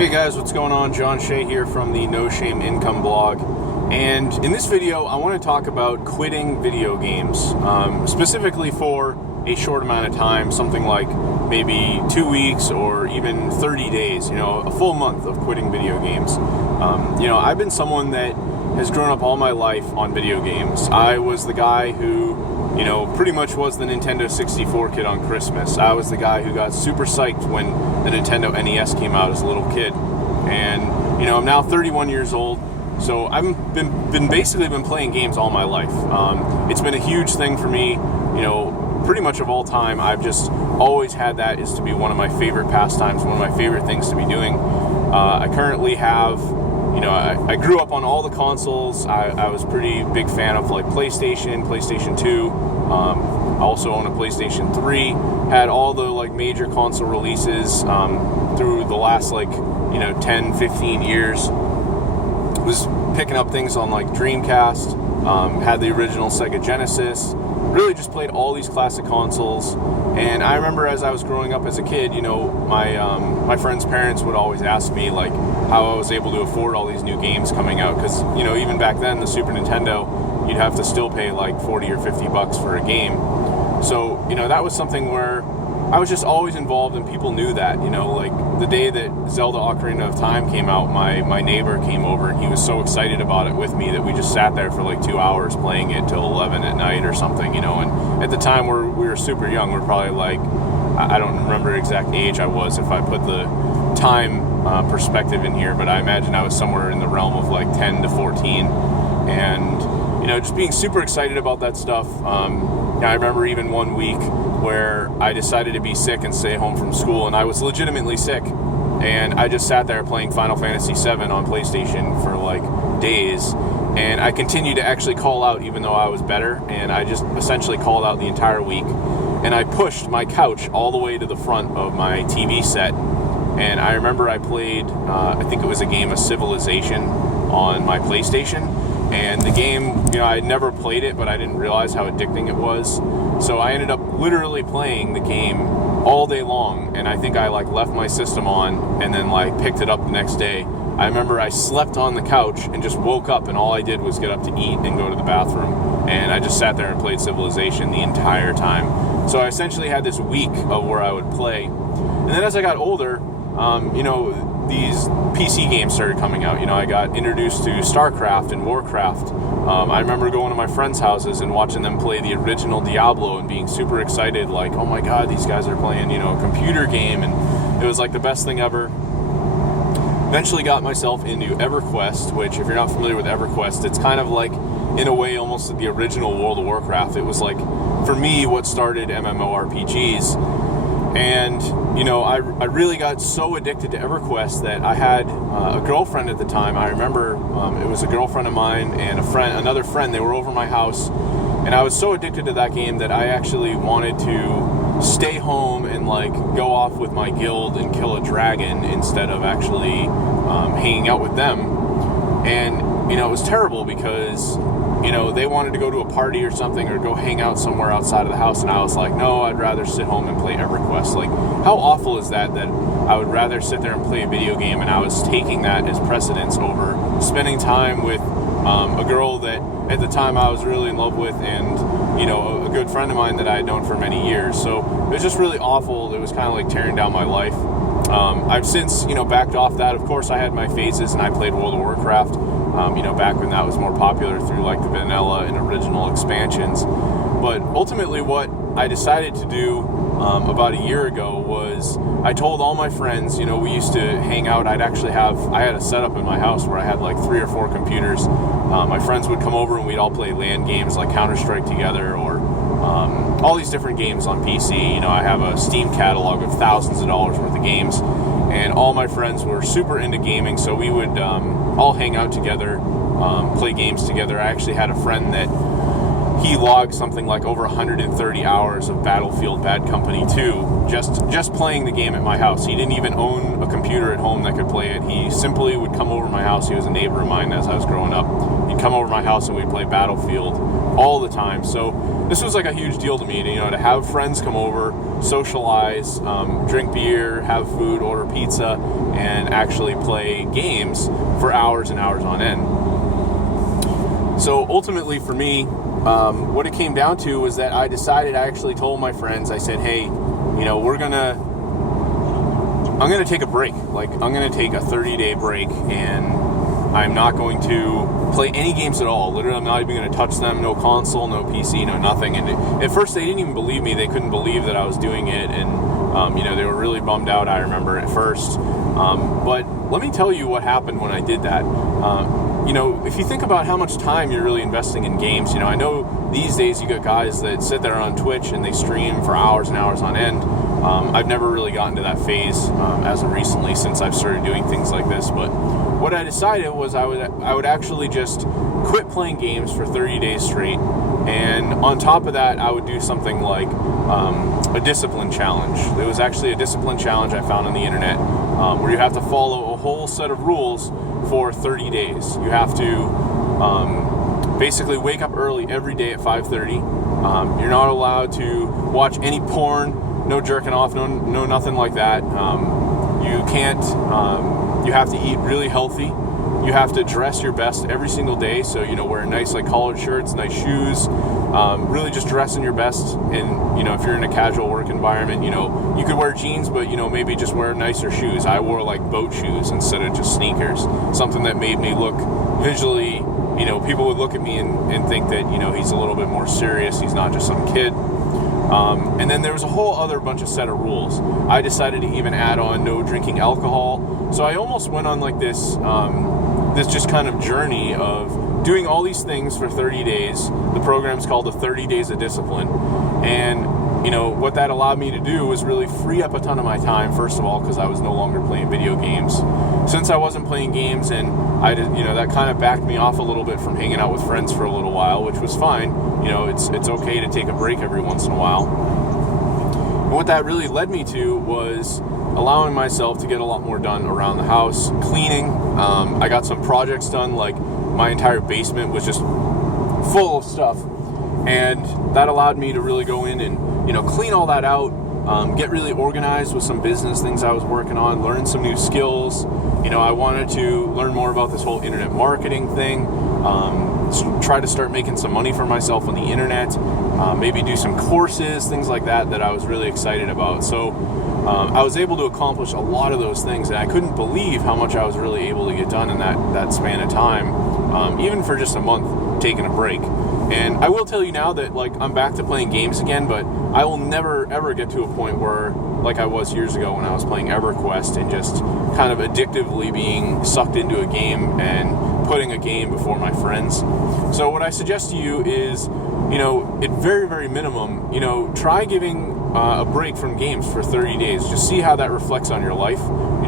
Hey guys, what's going on? John Shea here from the No Shame Income blog. And in this video, I want to talk about quitting video games, specifically for a short amount of time, something like maybe 2 weeks or even 30 days, a full month of quitting video games. I've been someone that has grown up all my life on video games. I was the guy who pretty much was the Nintendo 64 kid on Christmas. I was the guy who got super psyched when the Nintendo NES came out as a little kid. And, I'm now 31 years old, so I've been basically playing games all my life. It's been a huge thing for me, pretty much of all time. I've just always had that as to be one of my favorite pastimes, one of my favorite things to be doing. I currently have I grew up on all the consoles. I was pretty big fan of like PlayStation 2. I also own a PlayStation 3. Had all the major console releases through the last 10, 15 years. Was picking up things on Dreamcast. Had the original Sega Genesis. Really just played all these classic consoles. And I remember as I was growing up as a kid, my friends' parents would always ask me how I was able to afford all these new games coming out, because even back then the Super Nintendo, you'd have to still pay $40 or $50 for a game. So that was something where I was just always involved, and people knew that. The day that Zelda Ocarina of Time came out, my neighbor came over and he was so excited about it with me that we just sat there for 2 hours playing it till 11 at night or something, and at the time we were super young. We're probably I don't remember exact age I was if I put the time perspective in here, but I imagine I was somewhere in the realm of 10 to 14, and just being super excited about that stuff. I remember even one week where I decided to be sick and stay home from school, and I was legitimately sick, and I just sat there playing Final Fantasy VII on PlayStation for days, and I continued to actually call out even though I was better, and I just essentially called out the entire week, and I pushed my couch all the way to the front of my TV set. And I remember I played, I think it was a game of Civilization on my PlayStation. And the game, I had never played it, but I didn't realize how addicting it was. So I ended up literally playing the game all day long. And I think I left my system on and then picked it up the next day. I remember I slept on the couch and just woke up, and all I did was get up to eat and go to the bathroom. And I just sat there and played Civilization the entire time. So I essentially had this week of where I would play. And then as I got older, these PC games started coming out. I got introduced to StarCraft and Warcraft. I remember going to my friends' houses and watching them play the original Diablo and being super excited, oh my god, these guys are playing, a computer game, and it was the best thing ever. Eventually got myself into Everquest, which, if you're not familiar with Everquest, it's kind of in a way, almost the original World of Warcraft. It was for me, what started MMORPGs. And, I really got so addicted to Everquest that I had a girlfriend at the time. I remember it was a girlfriend of mine and another friend. They were over my house, and I was so addicted to that game that I actually wanted to stay home and go off with my guild and kill a dragon instead of actually hanging out with them. And, it was terrible because they wanted to go to a party or something or go hang out somewhere outside of the house, and I was no, I'd rather sit home and play EverQuest. How awful is that I would rather sit there and play a video game, and I was taking that as precedence over spending time with a girl that at the time I was really in love with, and a good friend of mine that I had known for many years. So it was just really awful. It was kind of tearing down my life. I've since backed off that. Of course, I had my phases, and I played World of Warcraft back when that was more popular through the vanilla and original expansions. But ultimately what I decided to do about a year ago was I told all my friends, we used to hang out. I had a setup in my house where I had 3 or 4 computers. My friends would come over and we'd all play LAN games like Counter-Strike together, or all these different games on PC. I have a Steam catalog of thousands of dollars worth of games, and all my friends were super into gaming, so we would all hang out together, play games together. I actually had a friend that he logged something over 130 hours of Battlefield Bad Company 2 just playing the game at my house. He didn't even own a computer at home that could play it. He simply would come over to my house. He was a neighbor of mine as I was growing up. He'd come over to my house and we'd play Battlefield all the time. So this was like a huge deal to me, to have friends come over, socialize, drink beer, have food, order pizza, and actually play games for hours and hours on end. So ultimately for me, what it came down to was that I actually told my friends, I said, hey, I'm going to take a break. Like, I'm going to take a 30-day break, and I'm not going to play any games at all. Literally, I'm not even going to touch them. No console, no PC, no nothing. And at first, they didn't even believe me. They couldn't believe that I was doing it. And, they were really bummed out, I remember, at first. But let me tell you what happened when I did that. If you think about how much time you're really investing in games, I know these days you got guys that sit there on Twitch and they stream for hours and hours on end. I've never really gotten to that phase as of recently since I've started doing things like this. But what I decided was I would actually just quit playing games for 30 days straight. And on top of that, I would do something like a discipline challenge. There was actually a discipline challenge I found on the internet where you have to follow a whole set of rules for 30 days. You have to basically wake up early every day at 5:30. You're not allowed to watch any porn, no jerking off, no nothing like that. You can't. You have to eat really healthy. You have to dress your best every single day. So, wear nice collared shirts, nice shoes, really just dressing your best. And, if you're in a casual work environment, you could wear jeans, but, maybe just wear nicer shoes. I wore boat shoes instead of just sneakers, something that made me look visually, people would look at me and think that, he's a little bit more serious. He's not just some kid. And then there was a whole other bunch of set of rules. I decided to even add on no drinking alcohol. So I almost went on this just kind of journey of doing all these things for 30 days. The program's called the 30 Days of Discipline. And, what that allowed me to do was really free up a ton of my time, first of all, because I was no longer playing video games. Since I wasn't playing games, and that kind of backed me off a little bit from hanging out with friends for a little while, which was fine. It's okay to take a break every once in a while. And what that really led me to was allowing myself to get a lot more done around the house, cleaning. I got some projects done, like my entire basement was just full of stuff. And that allowed me to really go in and, clean all that out, get really organized with some business things I was working on, learn some new skills. I wanted to learn more about this whole internet marketing thing, try to start making some money for myself on the internet, maybe do some courses, things like that I was really excited about. So I was able to accomplish a lot of those things, and I couldn't believe how much I was really able to get done in that span of time, even for just a month taking a break. And I will tell you now that I'm back to playing games again, but I will never ever get to a point where like I was years ago when I was playing Everquest and just kind of addictively being sucked into a game and putting a game before my friends. So what I suggest to you is, at very, very minimum, try giving a break from games for 30 days. Just see how that reflects on your life.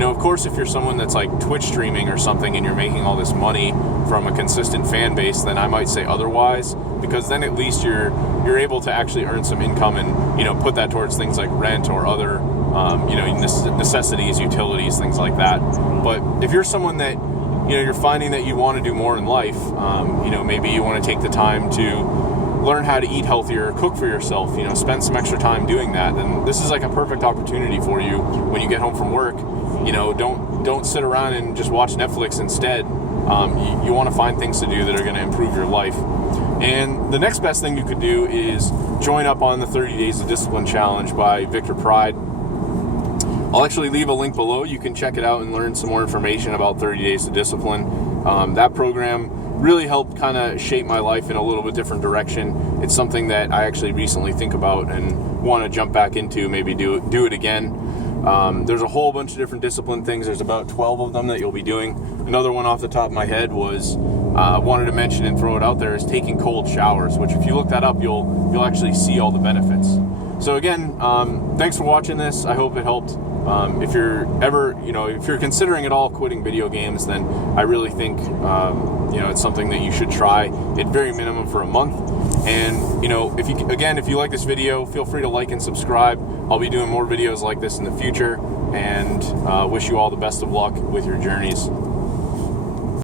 Of course, if you're someone that's Twitch streaming or something and you're making all this money from a consistent fan base, then I might say otherwise, because then at least you're able to actually earn some income and, put that towards things like rent or other, necessities, utilities, things like that. But if you're someone that, you're finding that you want to do more in life, maybe you want to take the time to learn how to eat healthier, cook for yourself, spend some extra time doing that, then this is a perfect opportunity for you when you get home from work. Don't sit around and just watch Netflix instead. You want to find things to do that are going to improve your life. And the next best thing you could do is join up on the 30 Days of Discipline Challenge by Victor Pride. I'll actually leave a link below. You can check it out and learn some more information about 30 Days of Discipline. That program really helped kind of shape my life in a little bit different direction. It's something that I actually recently think about and want to jump back into, maybe do it again. There's a whole bunch of different discipline things. There's about 12 of them that you'll be doing. Another one off the top of my head was wanted to mention and throw it out there is taking cold showers, which if you look that up, you'll actually see all the benefits. So again, thanks for watching this. I hope it helped. If you're ever, if you're considering at all quitting video games, then I really think, it's something that you should try at very minimum for a month. And, you know, if you like this video, feel free to like and subscribe. I'll be doing more videos like this in the future, and wish you all the best of luck with your journeys.